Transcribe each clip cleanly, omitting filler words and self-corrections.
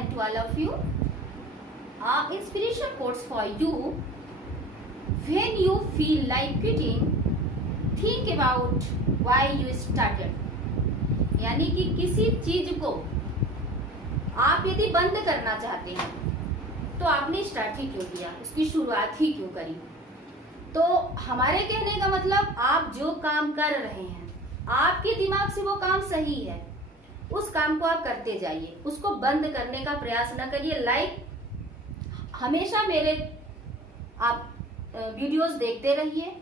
and to all of you. Inspiration quotes for you. When you feel like quitting, think about why you started. यानी कि किसी चीज को आप यदि बंद करना चाहते हैं तो आपने स्टार्ट ही क्यों किया, उसकी शुरुआत ही क्यों करी। तो हमारे कहने का मतलब, आप जो काम कर रहे हैं, आपके दिमाग से वो काम सही है, उस काम को आप करते जाइए, उसको बंद करने का प्रयास न करिए। हमेशा मेरे आप वीडियोस देखते रहिए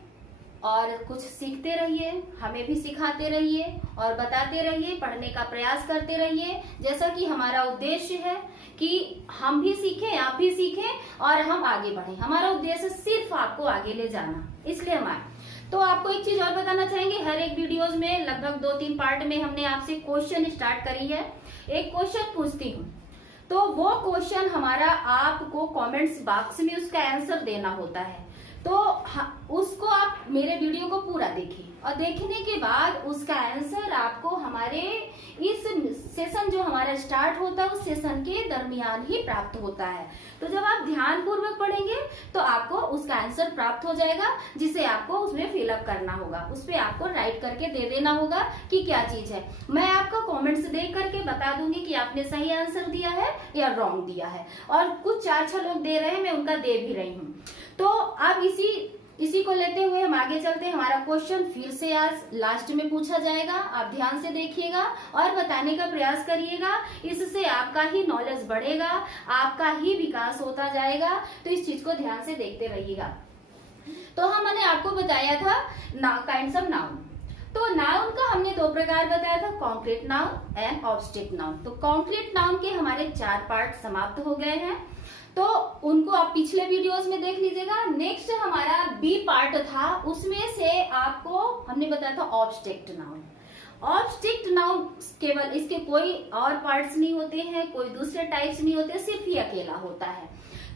और कुछ सीखते रहिए, हमें भी सिखाते रहिए और बताते रहिए, पढ़ने का प्रयास करते रहिए, जैसा कि हमारा उद्देश्य है कि हम भी सीखें, आप भी सीखें और हम आगे बढ़ें। हमारा उद्देश्य सिर्फ आपको आगे ले जाना, इसलिए हम आए। तो आपको एक चीज और बताना चाहेंगे, हर एक वीडियोस में लगभग 2-3 पार्ट में हमने आपसे क्वेश्चन स्टार्ट करी है। एक क्वेश्चन पूछती हूँ, तो वो क्वेश्चन हमारा आपको कमेंट्स बॉक्स में उसका आंसर देना होता है। तो उसको आप मेरे वीडियो को पूरा देखिए और देखने के बाद उसका आंसर आपको हमारे इस सेशन जो हमारा स्टार्ट होता है उस सेशन के दरमियान ही प्राप्त होता है। तो जब आप ध्यान पूर्वक पढ़ेंगे तो आपको उसका आंसर प्राप्त हो जाएगा, जिसे आपको उसमें फिलअप करना होगा, उस पर आपको राइट करके दे देना होगा कि क्या चीज है। मैं आपको कमेंट्स देख करके बता दूंगी कि आपने सही आंसर दिया है या रॉन्ग दिया है, और कुछ 4-6 लोग दे रहे हैं, मैं उनका दे भी रही हूँ। तो अब इसी को लेते हुए हम आगे चलते हैं। हमारा क्वेश्चन फिर से आज लास्ट में पूछा जाएगा, आप ध्यान से देखिएगा और बताने का प्रयास करिएगा, इससे आपका ही नॉलेज बढ़ेगा, आपका ही विकास होता जाएगा। तो इस चीज को ध्यान से देखते रहिएगा। तो मैंने आपको बताया था काइंड्स ऑफ नाउन। तो नाउन का हमने 2 प्रकार बताया था, concrete noun and object noun. तो कॉन्क्रीट नाउन के हमारे 4 पार्ट समाप्त हो गए हैं, तो उनको आप पिछले वीडियोस में देख लीजिएगा। नेक्स्ट हमारा बी पार्ट था, उसमें से आपको हमने बताया था ऑब्जेक्ट नाउन। ऑब्जेक्ट नाउन केवल इसके कोई और पार्ट्स नहीं होते हैं, कोई दूसरे टाइप्स नहीं होते, सिर्फ ही अकेला होता है।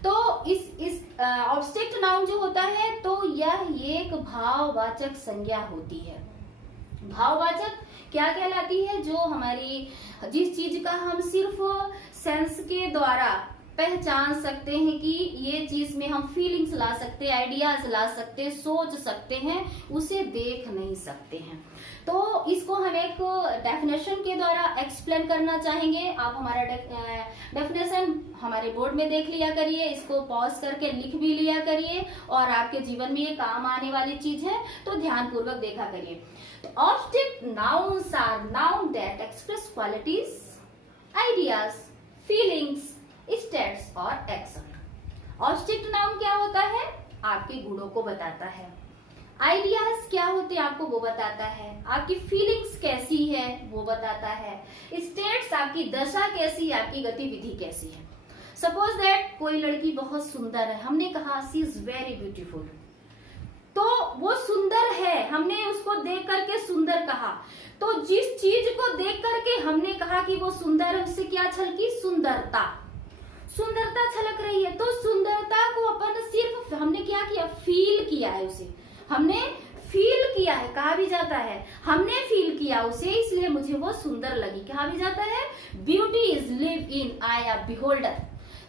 तो इस ऑब्जेक्ट नाउन जो होता है, तो यह एक भाववाचक संज्ञा होती है। भाववाचक क्या कहलाती है? जो हमारी जिस चीज का हम सिर्फ सेंस के द्वारा पहचान सकते हैं कि ये चीज में हम फीलिंग्स ला सकते हैं, आइडियाज ला सकते हैं, सोच सकते हैं, उसे देख नहीं सकते हैं। तो इसको हम एक डेफिनेशन के द्वारा एक्सप्लेन करना चाहेंगे। आप हमारा डेफिनेशन हमारे बोर्ड में देख लिया करिए, इसको पॉज करके लिख भी लिया करिए, और आपके जीवन में ये काम आने वाली चीज है, तो ध्यान पूर्वक देखा करिए। तो object nouns are noun that express qualities, ideas, feelings, states और एक्शन। ऑब्जेक्ट नाउन क्या होता है? आपके गुणों को बताता है। आइडियाज क्या होते हैं आपको वो बताता है। आपकी फीलिंग्स कैसी है वो बताता है। स्टेट्स आपकी दशा कैसी है, आपकी गतिविधि कैसी है। सपोज दैट कोई लड़की बहुत सुंदर है, हमने कहा शी इज वेरी ब्यूटीफुल, तो वो सुंदर है, हमने उसको देख करके सुंदर कहा। तो जिस चीज को देख करके हमने कहा कि वो सुंदर है, उससे क्या छलकी? सुंदरता छलक रही है। तो सुंदरता को अपन सिर्फ हमने क्या किया? फील किया है, उसे हमने फील किया है। कहा भी जाता है हमने फील किया उसे, इसलिए मुझे वो सुंदर लगी। कहा भी जाता है beauty is live in I of beholder.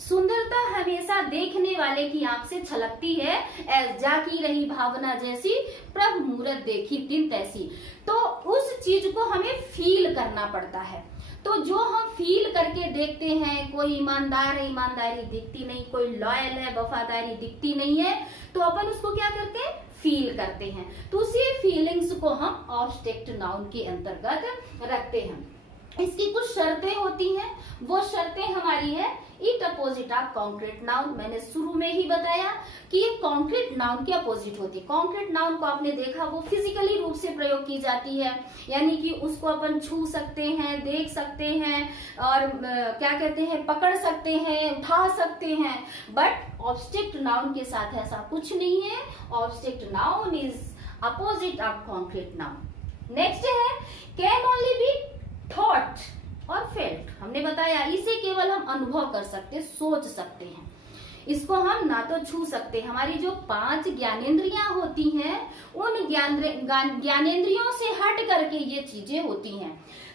सुंदरता हमेशा देखने वाले की आंख से छलकती है, एज जाकी रही भावना जैसी, प्रभु मूरत देखी दिन तैसी। तो उस चीज को हमें फील करना पड़ता है। तो जो हम फील करके देखते हैं, कोई ईमानदार है, ईमानदारी दिखती नहीं, कोई लॉयल है, वफादारी दिखती नहीं है, तो अपन उसको क्या करते हैं? फील करते हैं। तो उसी फीलिंग्स को हम ऑब्जेक्ट नाउन के अंतर्गत रखते हैं। इसकी कुछ शर्तें होती हैं, वो शर्तें हमारी है it opposite of concrete noun. मैंने शुरू में ही बताया कि ये कॉन्क्रीट नाउन के अपोजिट होती है। कॉन्क्रीट नाउन को आपने देखा, वो फिजिकली रूप से प्रयोग की जाती है, यानी कि उसको अपन छू सकते हैं, देख सकते हैं, और क्या कहते हैं, पकड़ सकते हैं, उठा सकते हैं। बट ऑब्जेक्ट नाउन के साथ ऐसा कुछ नहीं है। Object noun is opposite of concrete noun. Next है कैन ओनली बी थॉट और फेल्ट। हमने बताया इसे केवल हम अनुभव कर सकते, सोच सकते हैं। इसको हम ना तो छू सकते, हमारी जो 5 ज्ञानेंद्रियां होती हैं, उन ज्ञानेंद्रियों से हट करके ये चीजें होती हैं।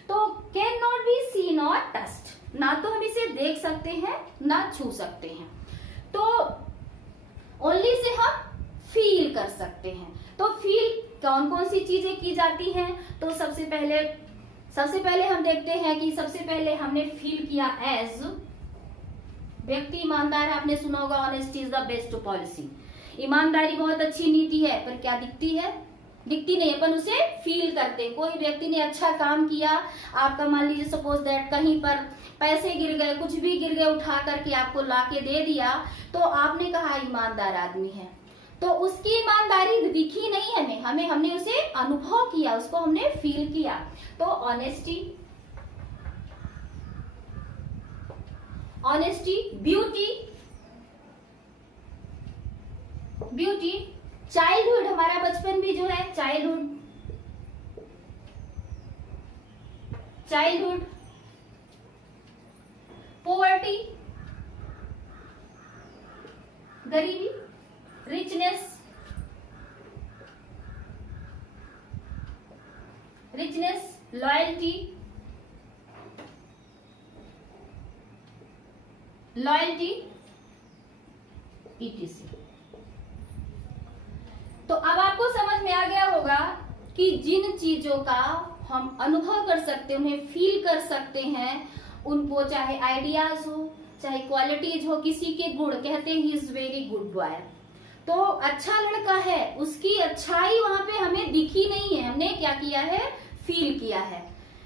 तो कैन नॉट बी सीन और टस्ट। ना तो हम इसे देख सकते हैं ना छू सकते हैं, तो ओनली से हम फील कर सकते हैं। तो फील कौन कौन सी चीजें की जाती हैं? तो सबसे पहले हम देखते हैं कि सबसे पहले हमने फील किया एज व्यक्ति ईमानदार है। आपने सुना होगा honesty is the best policy. ईमानदारी बहुत अच्छी नीति है, पर क्या दिखती है? दिखती नहीं, अपन उसे फील करते हैं। कोई व्यक्ति ने अच्छा काम किया, आपका मान लीजिए सपोज दैट कहीं पर पैसे गिर गए, कुछ भी गिर गए, उठा करके आपको लाके दे दिया, तो आपने कहा ईमानदार आदमी है, तो उसकी ईमानदारी दिखी नहीं हमें, हमने उसे अनुभव किया, उसको हमने फील किया। तो ऑनेस्टी, ब्यूटी, चाइल्डहुड, हमारा बचपन भी जो है चाइल्डहुड, पॉवर्टी, गरीबी, रिचनेस, लॉयल्टी, etc। तो अब आपको समझ में आ गया होगा कि जिन चीजों का हम अनुभव कर सकते हैं, उन्हें फील कर सकते हैं, उनको चाहे आइडियाज हो, चाहे क्वालिटीज हो, किसी के गुण, कहते हैं he is very good boy, तो अच्छा लड़का है, उसकी अच्छाई वहां पे हमें दिखी नहीं है, हमने क्या किया है? फील किया है।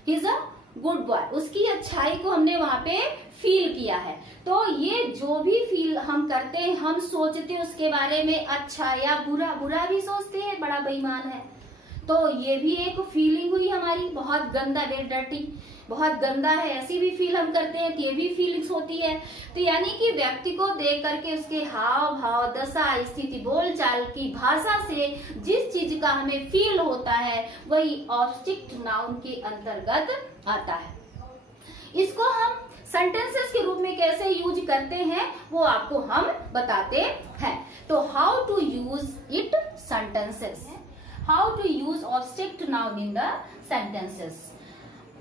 He is a good boy, उसकी अच्छाई को हमने वहां पे फील किया है। तो ये जो भी फील हम करते हैं, हम सोचते हैं उसके बारे में अच्छा या बुरा, बुरा भी सोचते हैं, बड़ा बेईमान है, तो ये भी एक फीलिंग हुई हमारी, बहुत गंदा, वेरी डर्टी, बहुत गंदा है, ऐसी भी फील हम करते हैं, ये भी फीलिंग्स होती है। तो यानी कि व्यक्ति को देख करके उसके हाव भाव, दशा, स्थिति, बोलचाल की भाषा से जिस चीज का हमें फील होता है, वही ऑब्जेक्ट नाउन के अंतर्गत आता है। इसको हम सेंटेंसेस के रूप में कैसे यूज करते हैं वो आपको हम बताते हैं। तो how to use it sentences, how to use object noun in the sentences.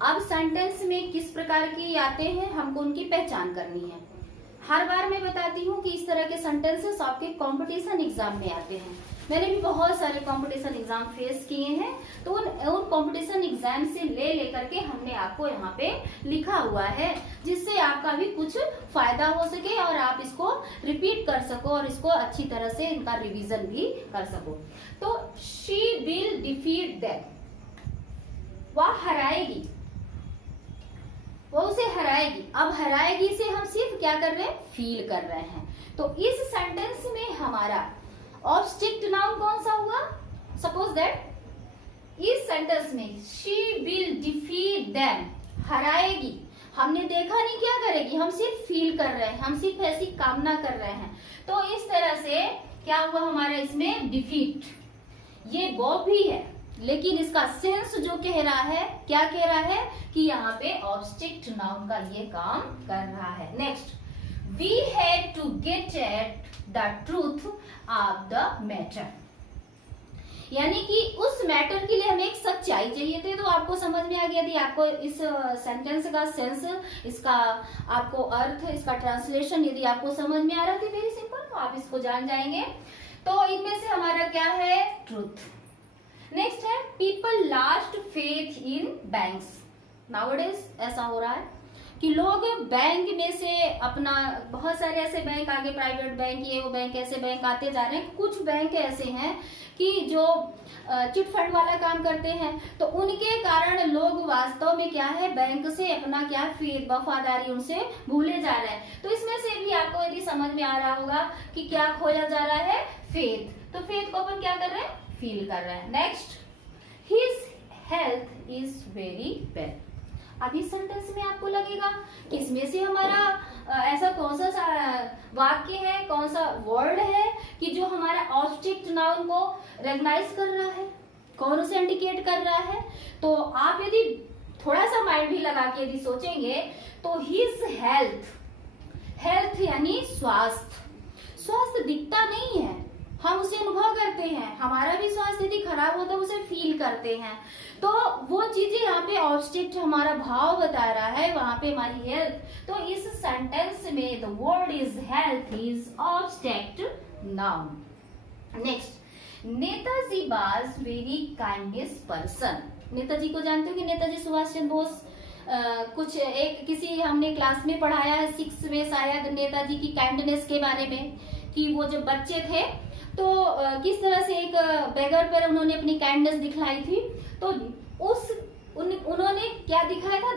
अब सेंटेंस में किस प्रकार के आते हैं, हमको उनकी पहचान करनी है। हर बार मैं बताती हूँ कि इस तरह के सेंटेंसेस आपके कंपटीशन एग्जाम में आते हैं। मैंने भी बहुत सारे कंपटीशन एग्जाम फेस किए हैं, तो उन कंपटीशन एग्जाम से ले लेकर के हमने आपको यहाँ पे लिखा हुआ है, जिससे आपका भी कुछ फायदा हो सके और आप इसको रिपीट कर सको और इसको अच्छी तरह से इनका रिवीजन भी कर सको। तो शी विल डिफीट देम, वह हराएगी, वो उसे हराएगी। अब हराएगी से हम सिर्फ क्या कर रहे हैं? फील कर रहे हैं। तो इस सेंटेंस में हमारा ऑब्जेक्ट नाउन कौन सा हुआ? सपोज दैट इस सेंटेंस में शी विल डिफीट देम, हराएगी, हमने देखा नहीं क्या करेगी, हम सिर्फ फील कर रहे हैं, हम सिर्फ ऐसी कामना कर रहे हैं। तो इस तरह से क्या हुआ हमारा इसमें? डिफीट, ये वर्ब भी है, लेकिन इसका सेंस जो कह रहा है, क्या कह रहा है कि यहाँ पे ऑब्जेक्ट नाउन का ये काम कर रहा है। Next, we have to get at the truth of the matter, यानी कि उस मैटर के लिए हमें एक सच्चाई चाहिए थी। तो आपको समझ में आ गया यदि आपको इस सेंटेंस का सेंस, इसका आपको अर्थ, इसका ट्रांसलेशन यदि आपको समझ में आ रहा था, वेरी सिंपल, तो आप इसको जान जाएंगे। तो इनमें से हमारा क्या है? ट्रूथ। नेक्स्ट है people last faith in banks. Nowadays ऐसा हो रहा है कि लोग बैंक में से अपना, बहुत सारे ऐसे बैंक आगे, प्राइवेट बैंक, ये वो बैंक, ऐसे बैंक आते जा रहे हैं। कुछ बैंक ऐसे हैं कि जो चिट फंड वाला काम करते हैं, तो उनके कारण लोग वास्तव में क्या है, बैंक से अपना क्या फेथ, वफादारी उनसे भूले जा रहे हैं। तो इसमें से भी आपको यदि समझ में आ रहा होगा कि क्या खोया जा रहा है? फेथ। तो फेथ को अपन क्या कर रहे हैं? फील कर रहे हैं। Next, his health is very bad. अब इस सेंटेंस में आपको लगेगा कि इसमें से हमारा ऐसा कौन सा वाक्य है, कौन सा वर्ड है कि जो हमारा ऑब्जेक्ट नाउन को रिकॉग्नाइज कर रहा है, कौन उसे इंडिकेट कर रहा है। तो आप यदि थोड़ा सा माइंड भी लगा के यदि सोचेंगे तो हिज हेल्थ, हेल्थ यानी स्वास्थ्य, स्वास्थ्य दिखता नहीं है, हम उसे अनुभव करते हैं, हमारा भी स्वास्थ्य यदि खराब होता है उसे फील करते हैं। तो वो चीजें यहाँ पे ऑब्जेक्ट हमारा भाव बता रहा है, वहां पे हमारी हेल्थ। तो इस सेंटेंस में the word is health is object noun. Next, Netaji was very kindest person. Netaji को जानते हो कि नेताजी सुभाष चंद्र बोस, कुछ एक किसी हमने क्लास में पढ़ाया है 6 में शायद, नेताजी की काइंडनेस के बारे में, कि वो जब बच्चे थे तो किस तरह से एक बेगर पर उन्होंने अपनी काइंडनेस दिखलाई थी। तो उन्होंने क्या दिखाया था?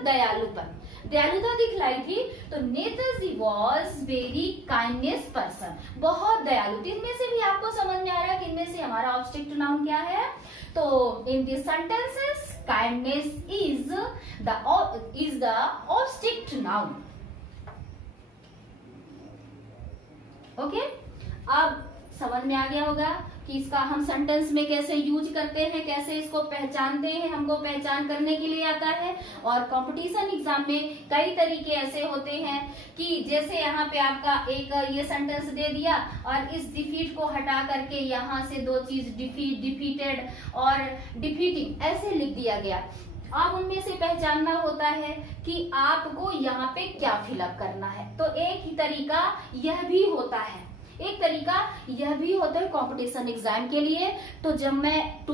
दयालुता दिखलाई थी। तो Netaji was very kindness person, बहुत दयालु। इनमें से भी आपको समझ में आ रहा है कि इनमें से हमारा ऑब्जेक्ट नाउन क्या है? तो in this sentences kindness is the object noun. Okay, अब समझ में आ गया होगा कि इसका हम सेंटेंस में कैसे यूज करते हैं, कैसे इसको पहचानते हैं। हमको पहचान करने के लिए आता है। और कंपटीशन एग्जाम में कई तरीके ऐसे होते हैं कि जैसे यहाँ पे आपका एक ये सेंटेंस दे दिया और इस डिफीट को हटा करके यहाँ से 2 चीज डिफीट, डिफीटेड और डिफीटिंग ऐसे लिख दिया गया। अब उनमें से पहचानना होता है कि आपको यहाँ पे क्या फिलअप करना है। तो एक ही तरीका यह भी होता है, एक तरीका यह भी होता है कंपटीशन एग्जाम के लिए। तो जब मैं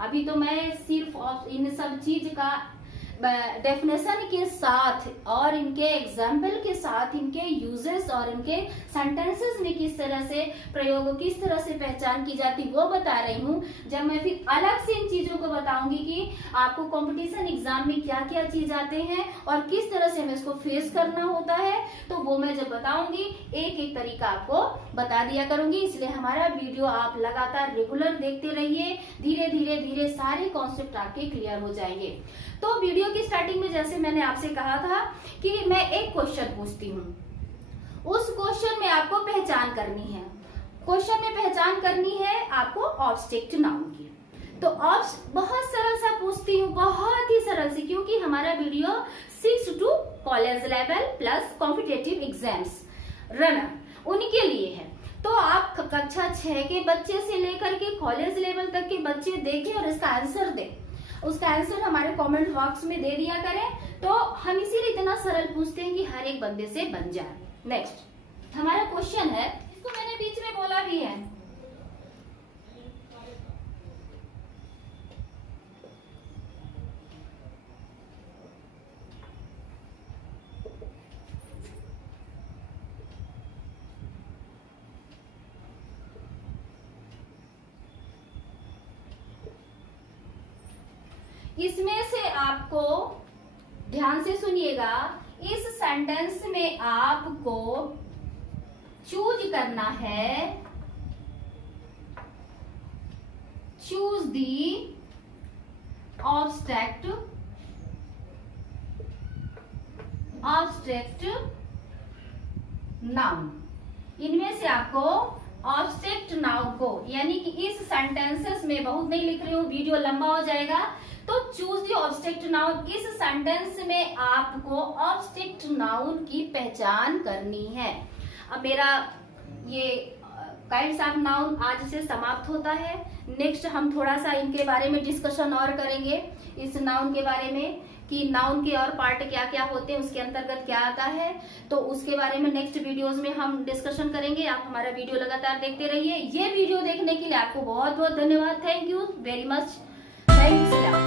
अभी तो मैं सिर्फ इन सब चीज का डेफिनेशन के साथ और इनके एग्जाम्पल के साथ, इनके यूजेस और इनके सेंटेंसेस में किस तरह से प्रयोग, किस तरह से पहचान की जाती वो बता रही हूँ। जब मैं फिर अलग से इन चीजों को बताऊंगी कि आपको कंपटीशन एग्जाम में क्या क्या चीज आते हैं और किस तरह से हमें इसको फेस करना होता है, तो वो मैं जब बताऊंगी एक एक तरीका आपको बता दिया करूंगी। इसलिए हमारा वीडियो आप लगातार रेगुलर देखते रहिए, धीरे धीरे धीरे सारे कॉन्सेप्ट आपके क्लियर हो जाएंगे। तो वीडियो की स्टार्टिंग में जैसे मैंने आपसे कहा था कि मैं एक क्वेश्चन पूछती हूँ, उस क्वेश्चन में आपको पहचान करनी है। क्वेश्चन में पहचान करनी है आपको ऑब्जेक्ट नाउन की। तो बहुत सरल सा पूछती हूँ, बहुत ही सरल सी, क्योंकि हमारा video 6 to college level plus competitive exams runner उनके लिए है। तो आप कक्षा 6 के बच्चे से लेकर के कॉलेज लेवल तक के बच्चे देखें और इसका आंसर दें। उसका आंसर हमारे कमेंट बॉक्स में दे दिया करें। तो हम इसीलिए इतना सरल पूछते हैं कि हर एक बंदे से बन जाए। नेक्स्ट हमारा क्वेश्चन है, इसको मैंने बीच में बोला भी है, इसमें से आपको ध्यान से सुनिएगा, इस सेंटेंस में आपको चूज करना है, चूज दी ऑब्जेक्ट नाउन। इनमें से आपको ऑब्जेक्ट नाउन को, यानी कि इस सेंटेंसेस में, बहुत नहीं लिख रही हूँ वीडियो लंबा हो जाएगा, तो चूज दी ऑब्जेक्ट नाउन। इस सेंटेंस में आपको ऑब्जेक्ट नाउन की पहचान करनी है। अब मेरा ये काइंड्स ऑफ नाउन आज से समाप्त होता है। नेक्स्ट हम थोड़ा सा इनके बारे में डिस्कशन और करेंगे, इस नाउन के बारे में कि नाउन के और पार्ट क्या क्या होते हैं, उसके अंतर्गत क्या आता है। तो उसके बारे में नेक्स्ट वीडियोस में हम डिस्कशन करेंगे। आप हमारा वीडियो लगातार देखते रहिए। ये वीडियो देखने के लिए आपको बहुत बहुत धन्यवाद। Thank you very much. Thanks.